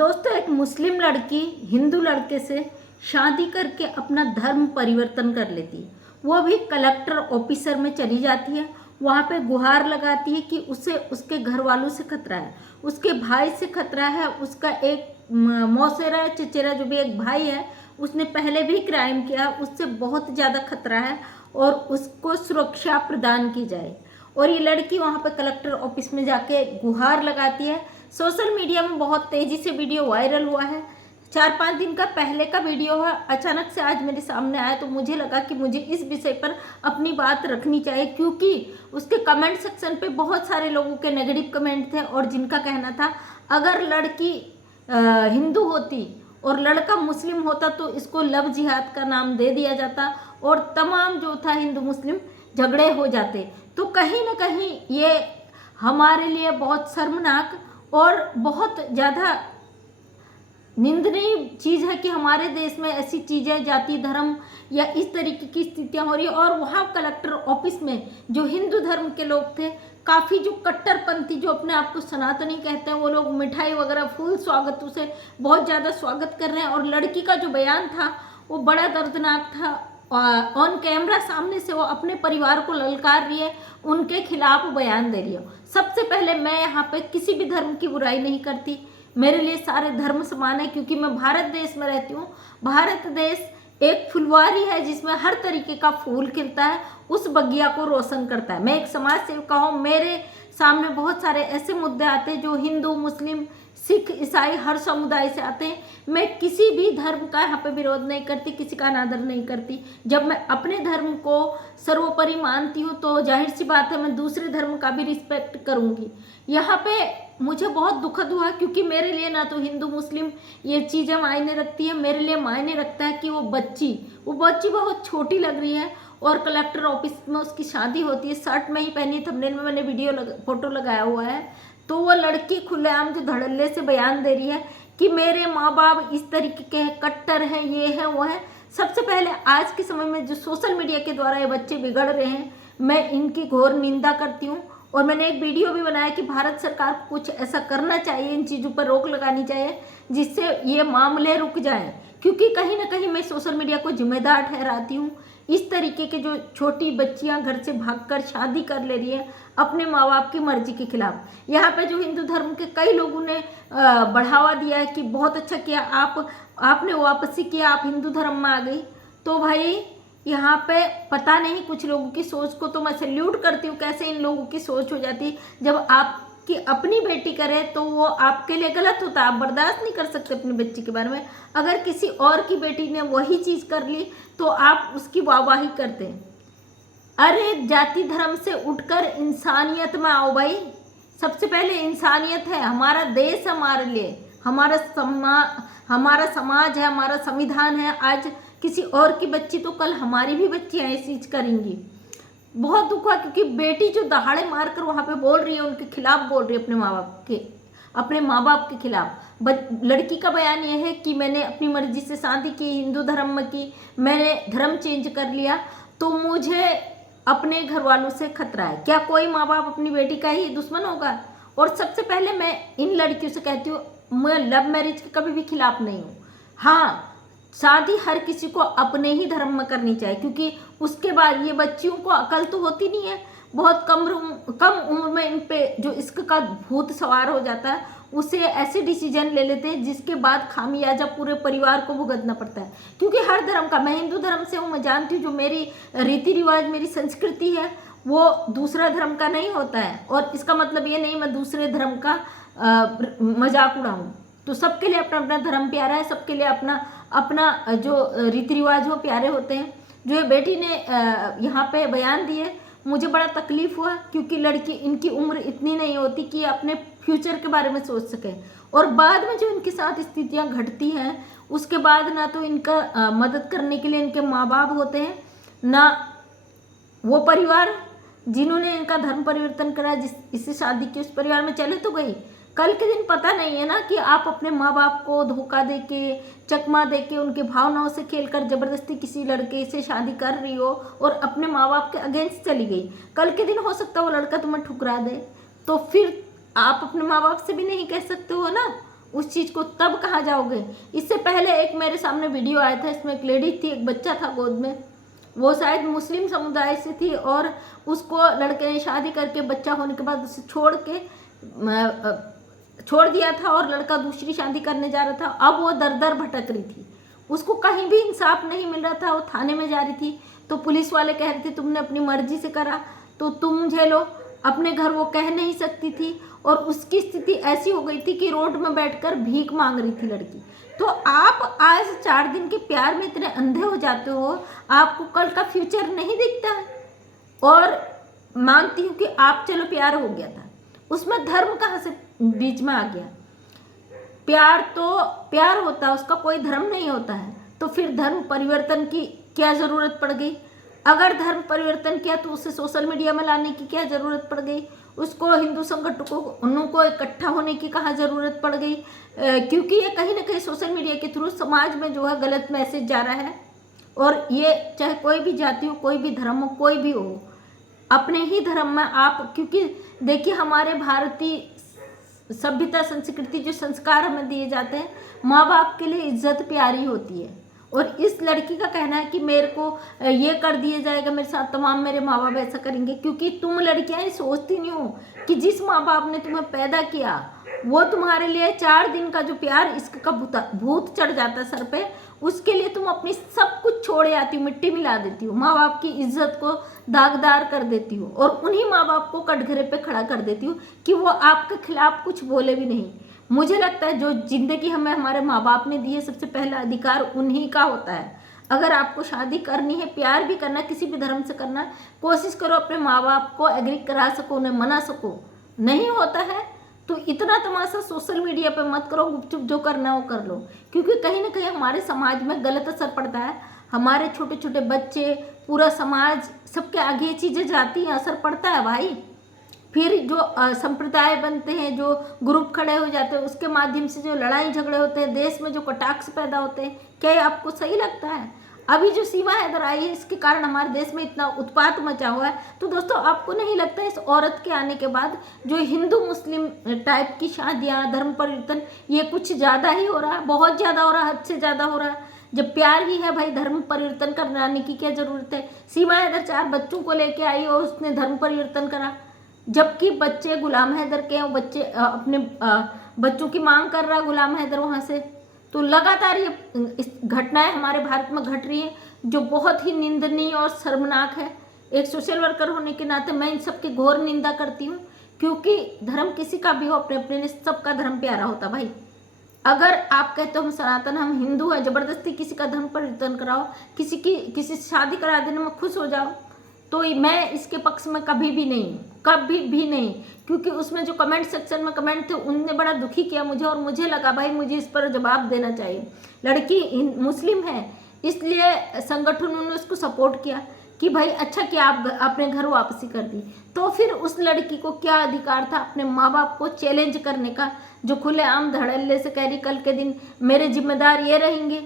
दोस्तों, एक मुस्लिम लड़की हिंदू लड़के से शादी करके अपना धर्म परिवर्तन कर लेती है। वो भी कलेक्टर ऑफिसर में चली जाती है। वहाँ पे गुहार लगाती है कि उसे उसके घर वालों से खतरा है, उसके भाई से खतरा है, उसका एक मौसेरा चचेरा जो भी एक भाई है उसने पहले भी क्राइम किया, उससे बहुत ज़्यादा खतरा है और उसको सुरक्षा प्रदान की जाए। और ये लड़की वहाँ पे कलेक्टर ऑफिस में जाके गुहार लगाती है। सोशल मीडिया में बहुत तेज़ी से वीडियो वायरल हुआ है। 4-5 दिन का पहले का वीडियो है, अचानक से आज मेरे सामने आया तो मुझे लगा कि मुझे इस विषय पर अपनी बात रखनी चाहिए, क्योंकि उसके कमेंट सेक्शन पे बहुत सारे लोगों के नेगेटिव कमेंट थे और जिनका कहना था अगर लड़की हिंदू होती और लड़का मुस्लिम होता तो इसको लव जिहाद का नाम दे दिया जाता और तमाम जो था हिंदू मुस्लिम झगड़े हो जाते। तो कहीं ना कहीं ये हमारे लिए बहुत शर्मनाक और बहुत ज़्यादा निंदनीय चीज़ है कि हमारे देश में ऐसी चीज़ें, जाति धर्म या इस तरीके की स्थितियां हो रही है। और वहाँ कलेक्टर ऑफिस में जो हिंदू धर्म के लोग थे, काफ़ी जो कट्टरपंथी जो अपने आप को सनातनी कहते हैं, वो लोग मिठाई वगैरह फुल स्वागत से बहुत ज़्यादा स्वागत कर रहे हैं। और लड़की का जो बयान था वो बड़ा दर्दनाक था। ऑन कैमरा सामने से वो अपने परिवार को ललकार रही है, उनके खिलाफ बयान दे रही है। सबसे पहले मैं यहाँ पे किसी भी धर्म की बुराई नहीं करती, मेरे लिए सारे धर्म समान है, क्योंकि मैं भारत देश में रहती हूँ। भारत देश एक फुलवारी है जिसमें हर तरीके का फूल खिलता है, उस बगिया को रोशन करता है। मैं एक समाज सेविका हूँ, मेरे सामने बहुत सारे ऐसे मुद्दे आते हैं जो हिंदू मुस्लिम सिख ईसाई हर समुदाय से आते हैं। मैं किसी भी धर्म का यहाँ पे विरोध नहीं करती, किसी का अनादर नहीं करती। जब मैं अपने धर्म को सर्वोपरि मानती हूँ तो जाहिर सी बात है मैं दूसरे धर्म का भी रिस्पेक्ट करूँगी। यहाँ पे मुझे बहुत दुखद हुआ क्योंकि मेरे लिए ना तो हिंदू मुस्लिम ये चीज़ें मायने रखती है, मेरे लिए मायने रखता है कि वो बच्ची बहुत छोटी लग रही है और कलेक्टर ऑफिस में उसकी शादी होती है। शर्ट में ही पहनी, थंबनेल में मैंने फोटो लगाया हुआ है। तो वो लड़की खुलेआम जो धड़ल्ले से बयान दे रही है कि मेरे माँ बाप इस तरीके के हैं, कट्टर हैं, ये है वो है। सबसे पहले आज के समय में जो सोशल मीडिया के द्वारा ये बच्चे बिगड़ रहे हैं, मैं इनकी घोर निंदा करती हूँ। और मैंने एक वीडियो भी बनाया कि भारत सरकार को कुछ ऐसा करना चाहिए, इन चीज़ों पर रोक लगानी चाहिए जिससे ये मामले रुक जाएं, क्योंकि कहीं ना कहीं मैं सोशल मीडिया को जिम्मेदार ठहराती हूँ। इस तरीके के जो छोटी बच्चियां घर से भागकर शादी कर ले रही है अपने माँ बाप की मर्जी के खिलाफ। यहाँ पे जो हिंदू धर्म के कई लोगों ने बढ़ावा दिया है कि बहुत अच्छा किया, आपने वापसी किया, आप हिंदू धर्म में आ गई। तो भाई यहाँ पे पता नहीं, कुछ लोगों की सोच को तो मैं सैल्यूट करती हूँ, कैसे इन लोगों की सोच हो जाती है। जब आपकी अपनी बेटी करे तो वो आपके लिए गलत होता है, आप बर्दाश्त नहीं कर सकते अपनी बच्ची के बारे में। अगर किसी और की बेटी ने वही चीज़ कर ली तो आप उसकी वाहवाही करते हैं। अरे जाति धर्म से उठकर इंसानियत में आओ भाई। सबसे पहले इंसानियत है, हमारा देश हमारे लिए, हमारा समाज है, हमारा संविधान है। आज किसी और की बच्ची तो कल हमारी भी बच्चियाँ ऐसी चीज करेंगी। बहुत दुख हुआ क्योंकि बेटी जो दहाड़े मारकर वहाँ पे बोल रही है, उनके खिलाफ बोल रही है, अपने माँ बाप के खिलाफ। लड़की का बयान यह है कि मैंने अपनी मर्जी से शादी की, हिंदू धर्म में की, मैंने धर्म चेंज कर लिया तो मुझे अपने घर वालों से खतरा है। क्या कोई माँ बाप अपनी बेटी का ही दुश्मन होगा? और सबसे पहले मैं इन लड़कियों से कहती हूँ, मैं लव मैरिज के कभी भी खिलाफ नहीं हूँ। हाँ, शादी हर किसी को अपने ही धर्म में करनी चाहिए, क्योंकि उसके बाद ये बच्चियों को अकल तो होती नहीं है, बहुत कम उम्र में इन पे जो इश्क का भूत सवार हो जाता है, उसे ऐसे डिसीजन ले लेते हैं जिसके बाद खामियाजा पूरे परिवार को भुगतना पड़ता है। क्योंकि हर धर्म का, मैं हिंदू धर्म से हूँ, मैं जानती हूँ जो मेरी रीति रिवाज, मेरी संस्कृति है वो दूसरा धर्म का नहीं होता है। और इसका मतलब ये नहीं मैं दूसरे धर्म का मजाक उड़ाऊँ। तो सबके लिए अपना अपना धर्म प्यारा है, सबके लिए अपना अपना जो रीति रिवाज हो प्यारे होते हैं। जो ये बेटी ने यहाँ पे बयान दिए, मुझे बड़ा तकलीफ हुआ क्योंकि लड़की, इनकी उम्र इतनी नहीं होती कि अपने फ्यूचर के बारे में सोच सके। और बाद में जो इनके साथ स्थितियाँ घटती हैं उसके बाद ना तो इनका मदद करने के लिए इनके माँ बाप होते हैं, ना वो परिवार जिन्होंने इनका धर्म परिवर्तन करा, इससे शादी की, उस परिवार में चले तो गई। कल के दिन पता नहीं है ना कि आप अपने माँ बाप को धोखा देके, चकमा देके, उनके भावनाओं से खेलकर जबरदस्ती किसी लड़के से शादी कर रही हो और अपने माँ बाप के अगेंस्ट चली गई। कल के दिन हो सकता है वो लड़का तुम्हें ठुकरा दे, तो फिर आप अपने माँ बाप से भी नहीं कह सकते हो ना। उस चीज़ को तब कहाँ जाओगे। इससे पहले एक मेरे सामने वीडियो आया था, इसमें एक लेडी थी, एक बच्चा था गोद में, वो शायद मुस्लिम समुदाय से थी और उसको लड़के ने शादी करके बच्चा होने के बाद उसे छोड़ दिया था और लड़का दूसरी शादी करने जा रहा था। अब वो दर दर भटक रही थी, उसको कहीं भी इंसाफ नहीं मिल रहा था। वो थाने में जा रही थी तो पुलिस वाले कह रहे थे तुमने अपनी मर्जी से करा तो तुम झेलो, अपने घर वो कह नहीं सकती थी और उसकी स्थिति ऐसी हो गई थी कि रोड में बैठकर भीख मांग रही थी लड़की। तो आप आज 4 दिन के प्यार में इतने अंधे हो जाते हो, आपको कल का फ्यूचर नहीं दिखता है। और मानती हूँ कि आप चलो प्यार हो गया था, उसमें धर्म कहाँ से बीच में आ गया। प्यार तो प्यार होता है, उसका कोई धर्म नहीं होता है। तो फिर धर्म परिवर्तन की क्या ज़रूरत पड़ गई। अगर धर्म परिवर्तन किया तो उसे सोशल मीडिया में लाने की क्या ज़रूरत पड़ गई। उसको हिंदू संगठनों को इकट्ठा होने की कहाँ ज़रूरत पड़ गई। क्योंकि ये कहीं ना कहीं सोशल मीडिया के थ्रू समाज में जो है गलत मैसेज जा रहा है। और ये चाहे कोई भी जाति हो, कोई भी धर्म हो, कोई भी हो, अपने ही धर्म में आप, क्योंकि देखिए हमारे भारतीय सभ्यता संस्कृति जो संस्कार हमें दिए जाते हैं, माँ बाप के लिए इज्जत प्यारी होती है। और इस लड़की का कहना है कि मेरे को ये कर दिया जाएगा, मेरे साथ तमाम मेरे माँ बाप ऐसा करेंगे। क्योंकि तुम लड़कियां सोचती नहीं हो कि जिस माँ बाप ने तुम्हें पैदा किया वो तुम्हारे लिए 4 दिन का जो प्यार इश्क का भूत चढ़ जाता सर पे, उसके लिए तुम अपनी सब कुछ छोड़ आती हो, मिट्टी मिला देती हो, माँ बाप की इज्जत को दागदार कर देती हो और उन्हीं माँ बाप को कटघरे पे खड़ा कर देती हो कि वो आपके खिलाफ कुछ बोले भी नहीं। मुझे लगता है जो जिंदगी हमें हमारे माँ बाप ने दी है, सबसे पहला अधिकार उन्हीं का होता है। अगर आपको शादी करनी है, प्यार भी करना, किसी भी धर्म से करना, कोशिश करो अपने माँ बाप को एग्री करा सको, उन्हें मना सको। नहीं होता है तो इतना तमाशा सोशल मीडिया पे मत करो, गुपचुप जो करना हो कर लो। क्योंकि कहीं ना कहीं हमारे समाज में गलत असर पड़ता है। हमारे छोटे छोटे बच्चे, पूरा समाज, सबके आगे ये चीज़ें जाती हैं, असर पड़ता है भाई। फिर जो संप्रदाय बनते हैं, जो ग्रुप खड़े हो जाते हैं, उसके माध्यम से जो लड़ाई झगड़े होते हैं, देश में जो कटाक्ष पैदा होते हैं, क्या ये आपको सही लगता है। अभी जो सीमा हैदर आई है, इसके कारण हमारे देश में इतना उत्पात मचा हुआ है। तो दोस्तों आपको नहीं लगता इस औरत के आने के बाद जो हिंदू मुस्लिम टाइप की शादियाँ, धर्म परिवर्तन, ये कुछ ज़्यादा ही हो रहा है, बहुत ज़्यादा हो रहा है, हद से ज़्यादा हो रहा है। जब प्यार ही है भाई, धर्म परिवर्तन कराने की क्या ज़रूरत है। सीमा हैदर 4 बच्चों को लेके आई और उसने धर्म परिवर्तन करा, जबकि बच्चे गुलाम हैदर के हैं, वो बच्चे अपने बच्चों की मांग कर रहा गुलाम हैदर वहाँ से। तो लगातार ये घटनाएं हमारे भारत में घट रही है, जो बहुत ही निंदनीय और शर्मनाक है। एक सोशल वर्कर होने के नाते मैं इन सब की घोर निंदा करती हूँ। क्योंकि धर्म किसी का भी हो, अपने अपने लिए सबका धर्म प्यारा होता भाई। अगर आप कहते हो हम सनातन, हम हिंदू हैं, जबरदस्ती किसी का धर्म परिवर्तन कराओ, किसी से शादी करा देने में खुश हो जाओ, तो मैं इसके पक्ष में कभी भी नहीं, कभी भी नहीं। क्योंकि उसमें जो कमेंट सेक्शन में कमेंट थे, उनने बड़ा दुखी किया मुझे और मुझे लगा भाई मुझे इस पर जवाब देना चाहिए। लड़की मुस्लिम है, इसलिए संगठनों ने उसको सपोर्ट किया कि भाई अच्छा कि आप अपने घर वापसी कर दी। तो फिर उस लड़की को क्या अधिकार था अपने माँ बाप को चैलेंज करने का, जो खुलेआम धड़ल्ले से कह रही कल के दिन मेरे जिम्मेदार ये रहेंगे।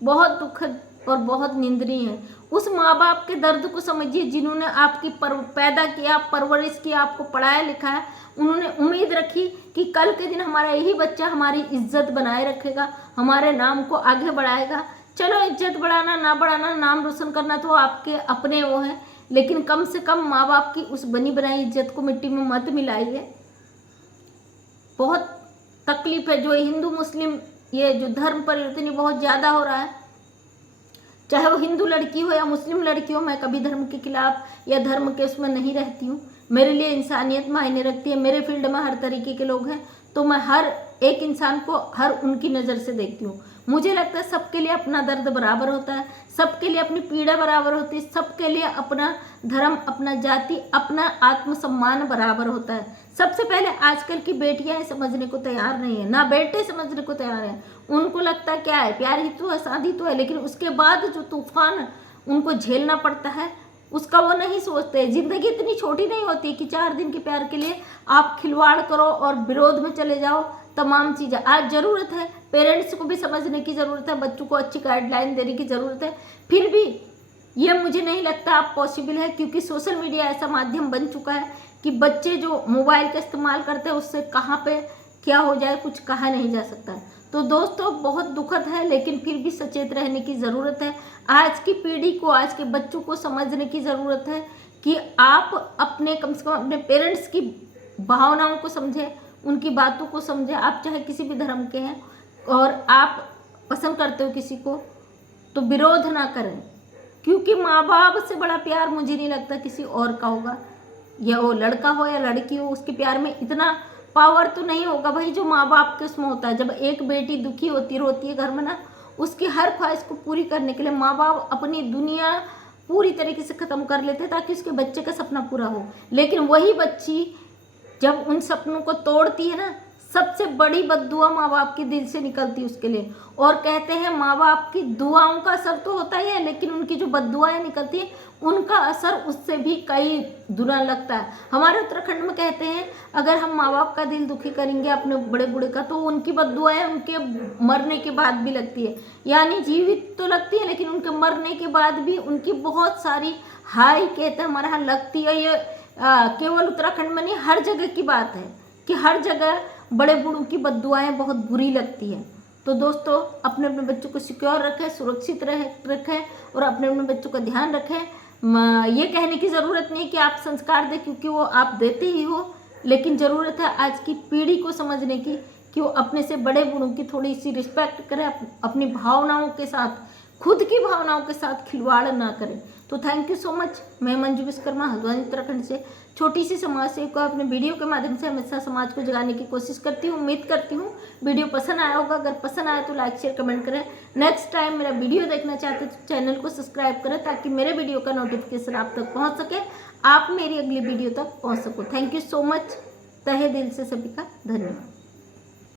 बहुत दुखद और बहुत निंदनीय है। उस माँ बाप के दर्द को समझिए जिन्होंने आपकी पैदा किया, परवरिश की, आपको पढ़ाया लिखाया। उन्होंने उम्मीद रखी कि कल के दिन हमारा यही बच्चा हमारी इज्जत बनाए रखेगा, हमारे नाम को आगे बढ़ाएगा। चलो इज्जत बढ़ाना ना बढ़ाना, नाम रोशन करना तो आपके अपने वो हैं, लेकिन कम से कम माँ बाप की उस बनी बनाई इज्जत को मिट्टी में मत मिलाइए। बहुत तकलीफ है जो हिंदू मुस्लिम ये जो धर्म परिवर्तन ये बहुत ज़्यादा हो रहा है। चाहे वो हिंदू लड़की हो या मुस्लिम लड़की हो, मैं कभी धर्म के खिलाफ या धर्म के उसमें नहीं रहती हूँ। मेरे लिए इंसानियत मायने रखती है। मेरे फील्ड में हर तरीके के लोग हैं, तो मैं हर एक इंसान को हर उनकी नज़र से देखती हूँ। मुझे लगता है सबके लिए अपना दर्द बराबर होता है, सबके लिए अपनी पीड़ा बराबर होती है, सबके लिए अपना धर्म, अपना जाति, अपना आत्मसम्मान बराबर होता है। सबसे पहले आजकल की बेटियां समझने को तैयार नहीं है, ना बेटे समझने को तैयार हैं। उनको लगता क्या है, प्यार ही तो है, शादी तो है, लेकिन उसके बाद जो तूफान उनको झेलना पड़ता है उसका वो नहीं सोचते। ज़िंदगी इतनी छोटी नहीं होती कि 4 दिन के प्यार के लिए आप खिलवाड़ करो और विरोध में चले जाओ तमाम चीज़ें। आज ज़रूरत है, पेरेंट्स को भी समझने की ज़रूरत है, बच्चों को अच्छी गाइडलाइन देने की ज़रूरत है। फिर भी ये मुझे नहीं लगता आप पॉसिबल है, क्योंकि सोशल मीडिया ऐसा माध्यम बन चुका है कि बच्चे जो मोबाइल का इस्तेमाल करते हैं उससे कहाँ पे क्या हो जाए कुछ कहा नहीं जा सकता। तो दोस्तों बहुत दुखद है, लेकिन फिर भी सचेत रहने की ज़रूरत है। आज की पीढ़ी को, आज के बच्चों को समझने की ज़रूरत है कि आप अपने कम से कम अपने पेरेंट्स की भावनाओं को समझें, उनकी बातों को समझें। आप चाहे किसी भी धर्म के हैं और आप पसंद करते हो किसी को, तो विरोध ना करें, क्योंकि माँ बाप से बड़ा प्यार मुझे नहीं लगता किसी और का होगा। या वो लड़का हो या लड़की हो, उसके प्यार में इतना पावर तो नहीं होगा भाई जो माँ बाप के उसमें होता है। जब एक बेटी दुखी होती रोती है घर में ना, उसकी हर ख्वाहिश को पूरी करने के लिए माँ बाप अपनी दुनिया पूरी तरीके से ख़त्म कर लेते हैं ताकि उसके बच्चे का सपना पूरा हो। लेकिन वही बच्ची जब उन सपनों को तोड़ती है ना, सबसे बड़ी बद्दुआ माँ बाप के दिल से निकलती है उसके लिए। और कहते हैं माँ बाप की दुआओं का असर तो होता ही है, लेकिन उनकी जो बद्दुआएं निकलती हैं उनका असर उससे भी कई गुना लगता है। हमारे उत्तराखंड में कहते हैं अगर हम माँ बाप का दिल दुखी करेंगे अपने बड़े बूढ़े का, तो उनकी बद्दुआएं उनके मरने के बाद भी लगती है। यानी जीवित तो लगती है, लेकिन उनके मरने के बाद भी उनकी बहुत सारी हाई कहते हैं हमारे यहाँ लगती है। ये केवल उत्तराखंड में नहीं, हर जगह की बात है कि हर जगह बड़े बूढ़ों की बद्दुआएं बहुत बुरी लगती हैं। तो दोस्तों अपने अपने बच्चों को सिक्योर रखें, सुरक्षित रखें और अपने अपने बच्चों का ध्यान रखें। ये कहने की ज़रूरत नहीं कि आप संस्कार दें, क्योंकि वो आप देते ही हो, लेकिन ज़रूरत है आज की पीढ़ी को समझने की कि वो अपने से बड़े बूढ़ों की थोड़ी सी रिस्पेक्ट करें, अपनी भावनाओं के साथ, खुद की भावनाओं के साथ खिलवाड़ ना करें। तो थैंक यू सो मच। मैं मंजू विश्वकर्मा हल्द्वानी उत्तराखंड से छोटी सी समाज सेविका अपने वीडियो के माध्यम से हमेशा समाज को जगाने की कोशिश करती हूँ। उम्मीद करती हूँ वीडियो पसंद आया होगा। अगर पसंद आया तो लाइक शेयर कमेंट करें। नेक्स्ट टाइम मेरा वीडियो देखना चाहते तो चैनल को सब्सक्राइब करें ताकि मेरे वीडियो का नोटिफिकेशन आप तक पहुँच सके, आप मेरी अगली वीडियो तक पहुँच सको। Thank you so much. तहे दिल से सभी का धन्यवाद।